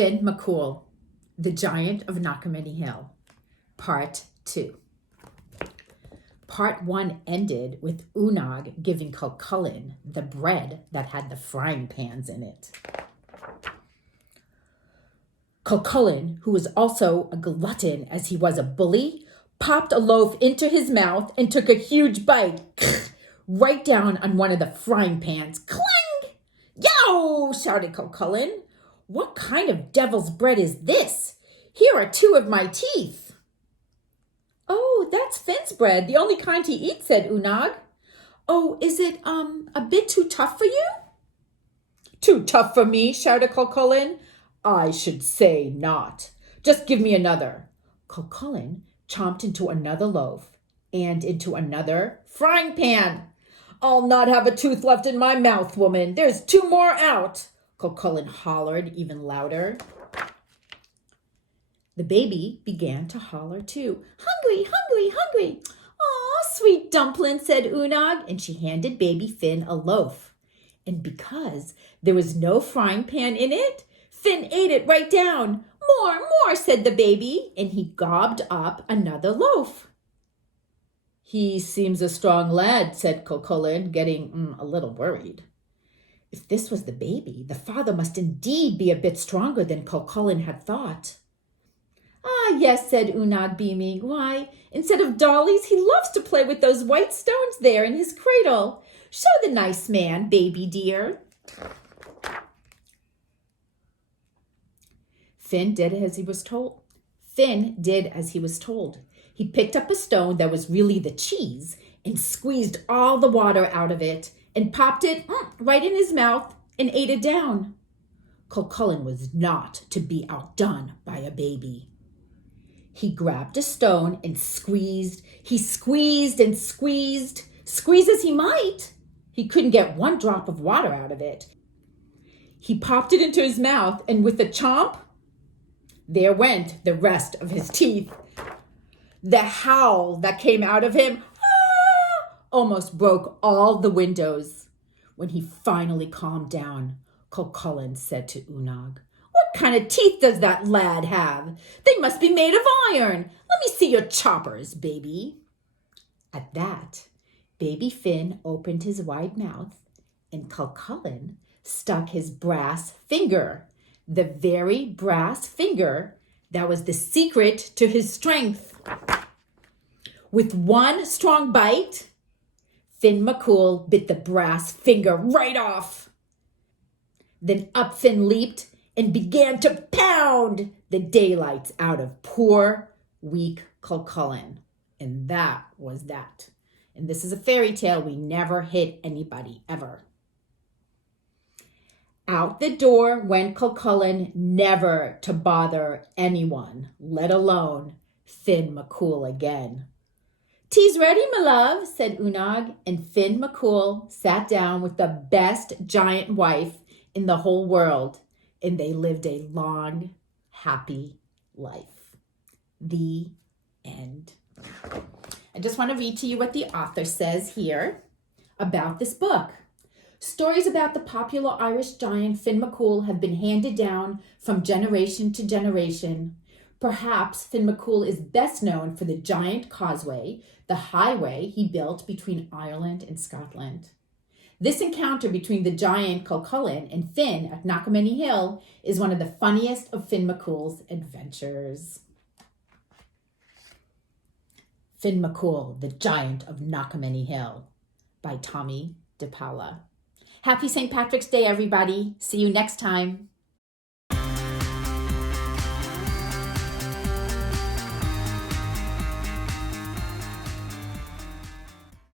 Finn McCool, the Giant of Knockmany Hill, Part 2. Part 1 ended with Unag giving Cuchulainn the bread that had the frying pans in it. Cuchulainn, who was also a glutton as he was a bully, popped a loaf into his mouth and took a huge bite right down on one of the frying pans. Cling! Yo! Shouted Cuchulainn. What kind of devil's bread is this? Here are 2 of my teeth. Oh, that's Finn's bread, the only kind he eats, said Unag. Oh, is it, a bit too tough for you? Too tough for me, shouted Cuchulainn. I should say not. Just give me another. Cuchulainn chomped into another loaf and into another frying pan. I'll not have a tooth left in my mouth, woman. There's 2 more out. Cuchulainn hollered even louder. The baby began to holler too. Hungry, hungry, hungry. Aw, sweet dumpling, said Unag, and she handed baby Finn a loaf. And because there was no frying pan in it, Finn ate it right down. More, said the baby, and he gobbed up another loaf. He seems a strong lad, said Cuchulainn, getting a little worried. If this was the baby, the father must indeed be a bit stronger than Cuchulainn had thought. Ah, yes, said Unag, beaming. Why, instead of dollies, he loves to play with those white stones there in his cradle. Show the nice man, baby dear. Finn did as he was told. He picked up a stone that was really the cheese and squeezed all the water out of it and popped it right in his mouth and ate it down. Cuchulainn was not to be outdone by a baby. He grabbed a stone and squeezed. He squeezed and squeezed. Squeeze as he might, he couldn't get 1 drop of water out of it. He popped it into his mouth, and with a chomp, there went the rest of his teeth. The howl that came out of him almost broke all the windows. When he finally calmed down, Cuchulainn said to Unag, What kind of teeth does that lad have? They must be made of iron. Let me see your choppers, baby. At that, baby Finn opened his wide mouth, and Cuchulainn stuck his brass finger, the very brass finger that was the secret to his strength. With 1 strong bite, Finn McCool bit the brass finger right off. Then up Finn leaped and began to pound the daylights out of poor, weak Cuchulainn. And that was that. And this is a fairy tale. We never hit anybody, ever. Out the door went Cuchulainn, never to bother anyone, let alone Finn McCool again. Tea's ready, my love, said Unag, and Finn McCool sat down with the best giant wife in the whole world, and they lived a long, happy life. The end. I just want to read to you what the author says here about this book. Stories about the popular Irish giant Finn McCool have been handed down from generation to generation. Perhaps Finn McCool is best known for the giant causeway, the highway he built between Ireland and Scotland. This encounter between the giant Cuchulainn and Finn at Knockmany Hill is one of the funniest of Finn McCool's adventures. Finn McCool, the Giant of Knockmany Hill, by Tomie de Paola. Happy St. Patrick's Day, everybody. See you next time.